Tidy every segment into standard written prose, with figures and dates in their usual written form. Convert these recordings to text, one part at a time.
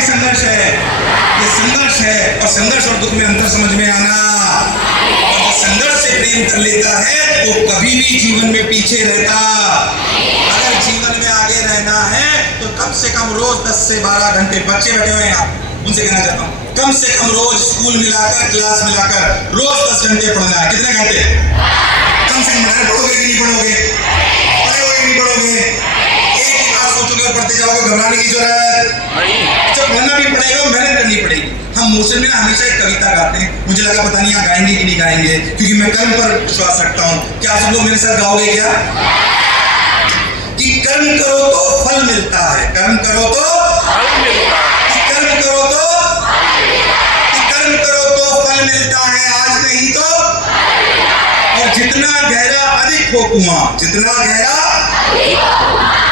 ही संघर्ष है, ये संघर्ष है। और संघर्ष और दुख में अंतर समझ में आना। और जो संघर्ष से प्रेम कर लेता है वो कभी भी जीवन में पीछे रहता। अगर जीवन में आगे रहना है तो कम से कम रोज 10 से 12 घंटे, बच्चे बैठे हुए हैं यहाँ, उनसे कहना चाहता हूँ कम से कम रोज स्कूल मिलाकर, क्लास मिलाकर रोज 10 घंटे पढ़ना है। कितने घंटे? कम से कम। पढ़ोगे कि नहीं पढ़ोगे? पढ़ोगे कि नहीं पढ़ोगे? एक ही बात सोचोगे और पढ़ते जाओगे, घबराने की जरूरत नहीं। जब पढ़ना भी पड़ेगा, मेहनत करनी पड़ेगी। हम मोशन में ना हमेशा एक कविता गाते हैं, मुझे लगा पता नहीं यहाँ गाएंगे कि नहीं गाएंगे, क्योंकि मैं कर्म पर विश्वास रखता हूँ। क्या आप सब लोग मेरे साथ गाओगे क्या? कि कर्म करो तो फल मिलता है, कर्म करो तो फल मिलता है, कर्म करो तो कर्म करो तो फल मिलता है, आज नहीं तो। और जितना गहरा अधिक हो कुआं, जितना गहरा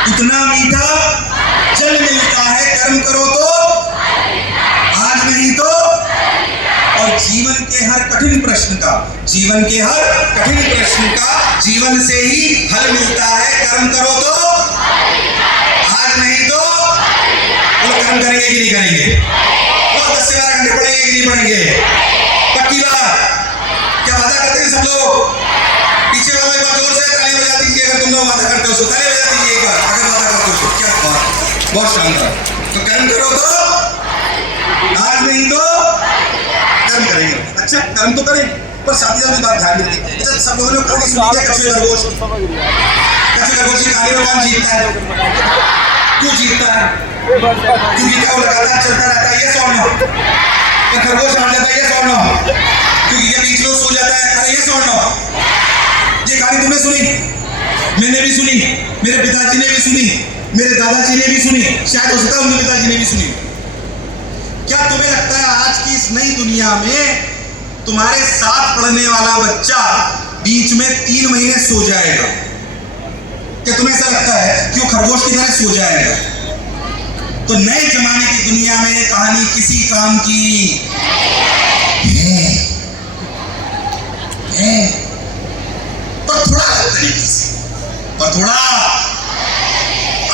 उतना मीठा जल मिलता है, कर्म करो तो आज नहीं तो। और जीवन के हर कठिन प्रश्न का, जीवन के हर कठिन प्रश्न का जीवन से ही हल मिलता है, कर्म करो तो आज नहीं तो। वो कर्म करेंगे कि नहीं करेंगे? वो 10 से 12 घंटे पढ़ेंगे कि नहीं पढ़ेंगे? पक्की बात। क्या वादा करते हैं सब लोग? पीछे वालों एक बार जोर से ताली बजा दीजिए अगर तुम लोग वादा करते हो तो। ताली बजा दीजिए एक बार अगर वादा करते हो तो। क्या बात, बहुत शानदार। तो कर्म करो तो आज नहीं तो कर्म करेंगे। अच्छा, कर्म तो करें, पर साथ ही साथ बात ध्यान में रखिए। अच्छा, सब लोगों ने कहानी सुनी है कछुए खरगोश? कछुए खरगोश की कहानी में कौन जीतता है? क्यों जीतता है? क्योंकि क्या वो लगातार चलता रहता है, ये सोचना। तो खरगोश हार जाता है, ये सोचना। क्योंकि ये बीच में सो जाता है, अरे ये सोचना। ये कहानी तुमने सुनी, मैंने भी सुनी, मेरे पिताजी ने भी सुनी, मेरे दादाजी ने भी सुनी, शायद हो सकता है उनके पिताजी ने भी सुनी। क्या तुम्हें लगता है आज की इस नई दुनिया में तुम्हारे साथ पढ़ने वाला बच्चा बीच में 3 महीने सो जाएगा? क्या तुम्हें ऐसा लगता है कि वो खरगोश की तरह सो जाएगा? तो नए जमाने की दुनिया में कहानी किसी काम की है, पर थोड़ा अलग तरीके से। और थोड़ा,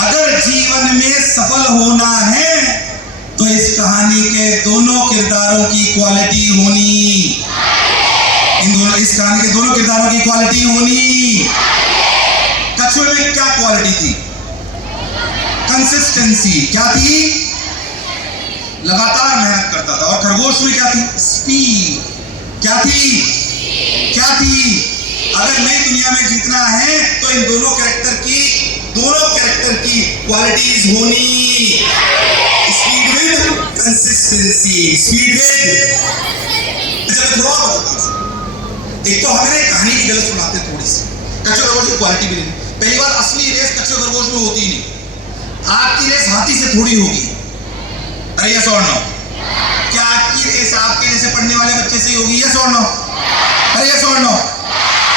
अगर जीवन में सफल होना है तो इस कहानी के दोनों किरदारों की क्वालिटी होनी, इस कहानी के दोनों किरदारों की क्वालिटी होनी। कछुए में क्या क्वालिटी थी? कंसिस्टेंसी। क्या थी? लगातार मेहनत करता था। और खरगोश में क्या थी? स्पीड। क्या थी? क्या थी? अगर नई दुनिया में जीतना है तो इन दोनों कैरेक्टर की क्वालिटीज होनी। Speed with consistency, speed with. अच्छा, मैं थोड़ा बताता हूं। एक तो हमें कहानी की गलत सुनाते थोड़ी सी। कछुए खरगोश की क्वालिटी भी नहीं। पहली बात, असली रेस कछुए खरगोश में होती ही नहीं। आपकी रेस हाथी से थोड़ी होगी। अरे यस और नो? क्या आपकी रेस आपके जैसे पढ़ने वाले बच्चे से ही होगी? यस और नो? अरे यस और नो?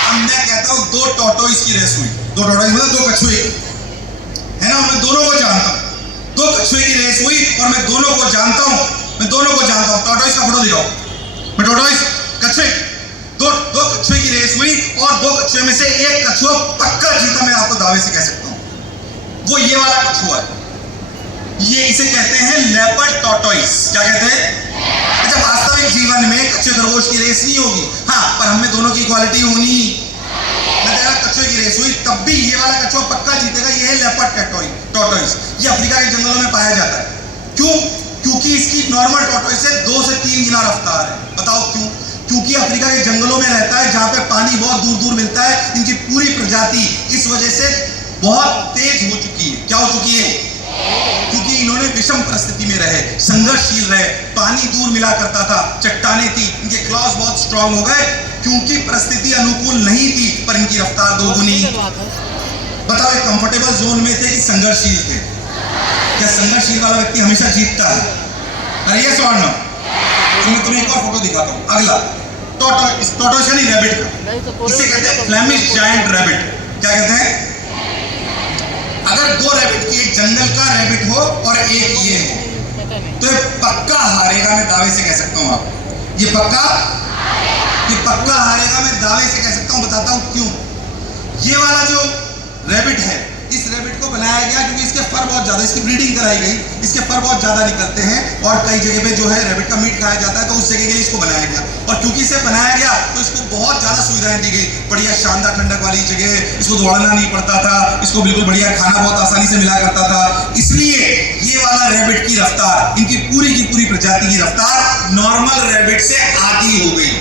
अब मैं कहता हूं 2 टॉर्टोइस की रेस हुई। 2 टॉर्टोइस मतलब 2 कछुए, है ना? मैं दोनों को जानता हूं। 2 कछुए की रेस हुई और मैं दोनों को जानता हूं। टॉर्टोइस का फोटो दिखाओ। मैं टॉर्टोइस, कछुए, दो कछुए की रेस हुई और 2 कछुए में से एक कछुआ पक्का जीता, मैं आपको दावे से कह सकता हूं। वो ये वाला कछुआ है। ये इसे कहते हैं लेपर्ड टॉर्टोइस। क्या कहते हैं? अच्छा, वास्तविक जीवन में कछुए खरगोश की रेस नहीं होगी, हाँ, पर हमें दोनों की क्वालिटी होनी। कछुए की रेस हुई तब भी ये वाला कछुआ पक्का जीतेगा। ये है लेपर्ड टॉर्टोइस। ये अफ्रीका के जंगलों में पाया जाता है। क्यों? क्योंकि इसकी नॉर्मल टॉर्टोइस से 2 से 3 गुना रफ्तार है। बताओ क्यों? क्योंकि अफ्रीका के जंगलों में रहता है जहां पे पानी बहुत दूर दूर मिलता है। इनकी पूरी प्रजाति इस वजह से बहुत तेज हो चुकी है। क्या हो चुकी है? क्योंकि इन्होंने विषम परिस्थिति में रहे, संघर्षशील रहे, पानी दूर मिला करता था, चट्टानें थी, इनके क्लॉज बहुत स्ट्रांग हो गए क्योंकि परिस्थिति अनुकूल नहीं थी, पर इनकी रफ्तार 2 गुनी। बताओ, एक कंफर्टेबल जोन में थे कि संघर्षशील थे? क्या संघर्षशील वाला व्यक्ति हमेशा जीतता है? अरे ये सवाल ना। तो मैं तुम्हें एक और फोटो दिखाता हूं। अगला टॉर्टोइस यानी रैबिट का, इसे कहते हैं फ्लेमिश जायंट रैबिट। क्या कहते हैं? अगर 2 रैबिट की, एक जंगल का रैबिट हो और एक ये हो, तो ये पक्का हारेगा, मैं दावे से कह सकता हूं। आप ये पक्का हारेगा, मैं दावे से कह सकता हूं। बताता हूं क्यों। ये वाला जो रैबिट है, इस रैबिट रैबिट को बनाया गया क्योंकि इसके फर बहुत ज्यादा, इसकी ब्रीडिंग कराई गई, इसके फर बहुत ज्यादा निकलते हैं और कई जगह पे जो है रैबिट का मीट खाया जाता है, तो उस जगह के लिए इसको बनाया गया। और क्योंकि इसे बनाया गया तो इसको बहुत ज्यादा सुविधाएं दी गई, बढ़िया शानदार ठंडक वाली जगह, इसको दौड़ना नहीं पड़ता था, इसको बिल्कुल बढ़िया खाना बहुत आसानी से मिला करता था। इसलिए ये वाला रैबिट की रफ्तार, इनकी पूरी प्रजाति की रफ्तार नॉर्मल रैबिट से आधी हो गई।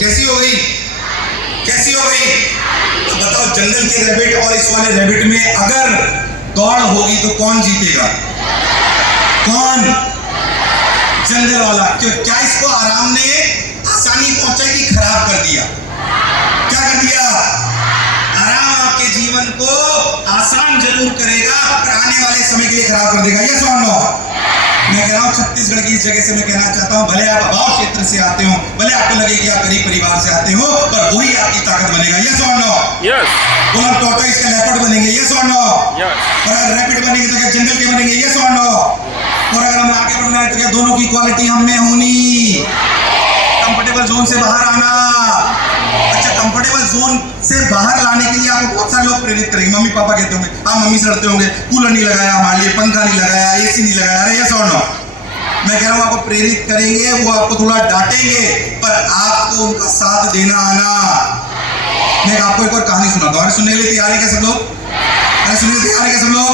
कैसी हो गई? कैसी हो गई? तो बताओ, जंगल के रैबिट और इस वाले रैबिट में अगर दौड़ होगी तो कौन जीतेगा? कौन? जंगल वाला। क्यों? क्या इसको आराम ने आसानी पहुंचाई कि खराब कर दिया? क्या कर दिया? आराम आपके जीवन को आसान जरूर करेगा पर आने वाले समय के लिए खराब कर देगा। ये सुन लो, मैं कह रहा हूं छत्तीसगढ़ की इस जगह से मैं कहना चाहता हूं, भले आप अभाव क्षेत्र से आते हो, भले आपको लगे कि आप गरीब परिवार से आते हो, पर वही आपकी ताकत बनेगा। ये सुन लो, बोला टॉर्टोइस का लेपर्ड बनेंगे। ये सुन लो, और अगर रैपिड बनेंगे तो क्या जंगल के बनेंगे? ये सुन लो, और अगर हमें आगे बढ़ना है तो क्या दोनों की क्वालिटी हम में होनी। कंफर्टेबल जोन से बाहर आना। अच्छा, कंफर्टेबल जोन से बाहर लाने के लिए आपको बहुत सारे लोग प्रेरित करेंगे। मम्मी पापा कहते होंगे, आप मम्मी से लड़ते होंगे, कूलर नहीं लगाया हमारे लिए, पंखा नहीं लगाया, एसी नहीं लगाया। अरे ये सुनो, मैं कह रहा हूं आपको प्रेरित करेंगे, वो आपको थोड़ा डांटेंगे, पर आपको उनका साथ देना आना। मैं आपको एक और कहानी सुनाता हूँ। सुनने के लिए तैयार है क्या सब लोग? अरे सुनने के लिए तैयार है क्या सब लोग?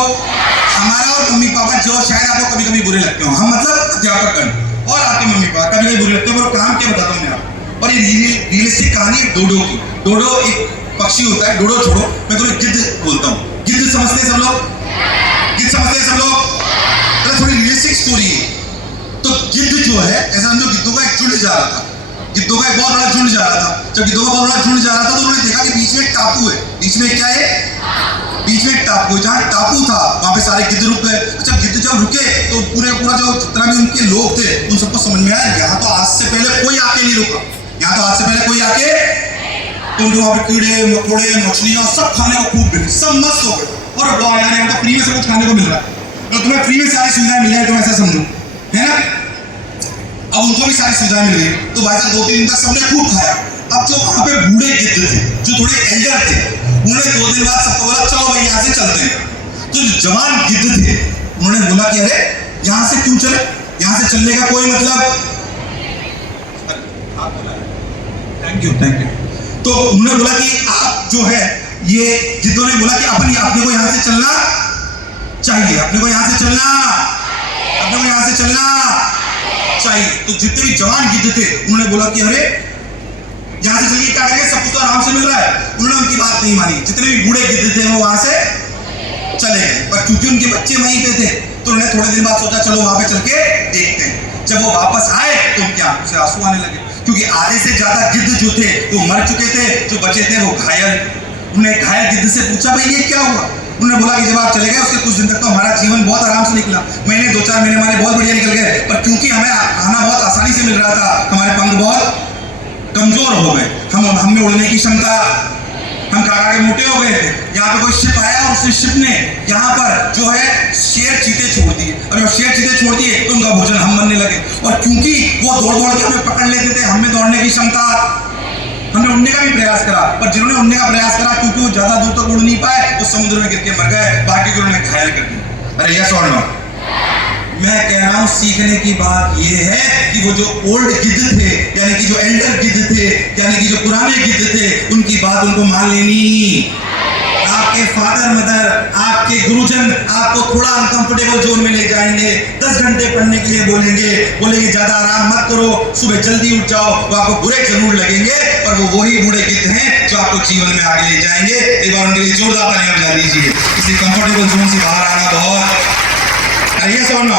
हमारा और मम्मी पापा जो शायद आपको कभी कभी बुरे लगते हो, हम मतलब अध्यापक गण और आपके मम्मी पापा कभी कभी बुरे लगते हो, पर काम क्या बताता हूँ मैं आपको। और ये रियलिस्टिक कहानी है डोडो की। डोडो एक पक्षी होता है। डोडो छोड़ो, मैं तुम्हें गिद्ध बोलता हूँ। गिद्ध समझते हैं सब लोग? गिद्ध समझते हैं सब लोग? थोड़ी रियलिस्टिक स्टोरी है। तो गिद्ध जो है, ऐसा समझो गिद्धों का एक झुंड जा रहा था। गिद्धों का एक बहुत बड़ा झुंड जा रहा था। जब गिद्धों का बहुत बड़ा झुंड जा रहा था तो उन्होंने देखा कि बीच में एक टापू है। बीच में क्या है? बीच में एक टापू है। जहाँ टापू था वहां पे सारे गिद्ध रुक गए। अच्छा, गिद्ध जब रुके तो पूरा जो जितना भी उनके लोग थे उन सबको समझ में आया, यहाँ तो आज से पहले कोई आके नहीं रुका, यहाँ तो आज से पहले कोई आके, तुम वहां पे कीड़े मकोड़े मछलियां सब खाने को खूब मिली, सब मस्त हो गए। और वाह यार, तो फ्री में सब कुछ खाने को मिल रहा है, तो तुम्हें फ्री में सारी सुविधाएं मिल रही है, तुम ऐसा समझो, है ना? अब उनको भी सारी सुविधाएं मिल रही है, तो भाई साहब 2-3 दिन तक सबने खूब खाया। अब जो वहां पे बूढ़े गिद्ध थे, जो थोड़े एल्डर थे, उन्होंने 2 दिन बाद सबको बोला चलो भाई यहाँ से चलते हैं। तो जो जवान गिद्ध थे उन्होंने बोला कि अरे यहाँ से क्यों चले, यहाँ से चलने का कोई मतलब। Thank you. तो उन्होंने बोला कि आप जो है, ये गिद्धों ने बोला कि अपने को यहाँ से चलना चाहिए, अपने को यहाँ से चलना चाहिए। तो जितने भी जवान गिद्ध थे उन्होंने बोला कि अरे यहाँ से चलिए, क्या करेंगे, सब कुछ तो आराम से मिल रहा है। उन्होंने उनकी बात नहीं मानी। जितने भी बूढ़े गिद्ध थे वो वहां से चले गए, पर क्योंकि उनके बच्चे वहीं पे थे तो उन्होंने थोड़े दिन बाद सोचा चलो वहां पे चल के देखते हैं। जब वो वापस आए तो उनकी आंखों से आंसू आने लगे, क्योंकि आधे से ज्यादा गिद्ध जो थे वो मर चुके थे, जो बचे थे वो घायल। उन्होंने घायल गिद्ध से पूछा भाई ये क्या हुआ? उन्होंने बोला कि जब आप चले गए उसके कुछ दिन तक तो हमारा जीवन बहुत आराम से निकला, 2-4 महीने हमारे बहुत बढ़िया निकल गए, पर क्योंकि हमें खाना बहुत आसानी से मिल रहा था, हमारे पंख बहुत कमजोर हो गए, हमें उड़ने की क्षमता, हम खा के मोटे हो गए थे। यहाँ पे कोई शिप आया और उस शिप ने यहाँ पर जो है शेर चीते छोड़ दिए, और जब शेर चीते छोड़ दिए तो उनका भोजन हम बनने लगे। और क्योंकि वो दौड़ के हमें पकड़ लेते थे, हमें दौड़ने की क्षमता, हमने उड़ने का भी प्रयास करा, पर जिन्होंने उड़ने का प्रयास करा क्योंकि वो ज्यादा दूर तक उड़ नहीं पाए, वो समुद्र में गिर के मर गए, बाकी को उन्होंने घायल कर दिया। अरे यस और नो? मैं कह रहा हूं सीखने की बात यह है कि वो जो ओल्ड गिद्ध थे, यानी कि जो एल्डर गिद्ध थे, यानी कि जो पुराने गिद्ध थे, उनकी बात उनको मान लेनी। आपके फादर मदर, आपके गुरुजन आपको थोड़ा अनकंफर्टेबल जोन में ले जाएंगे, 10 घंटे पढ़ने के लिए बोलेंगे ज्यादा आराम मत करो, सुबह जल्दी उठ जाओ, वो आपको बुरे जरूर लगेंगे, पर वो वही बूढ़े गिद्ध हैं जो आपको जीवन में आगे ले जाएंगे। एक बार उनके लिए जोरदार तालियां बजा दीजिए। किसी कंफर्टेबल जोन से बाहर आना बहुत, ये सुनना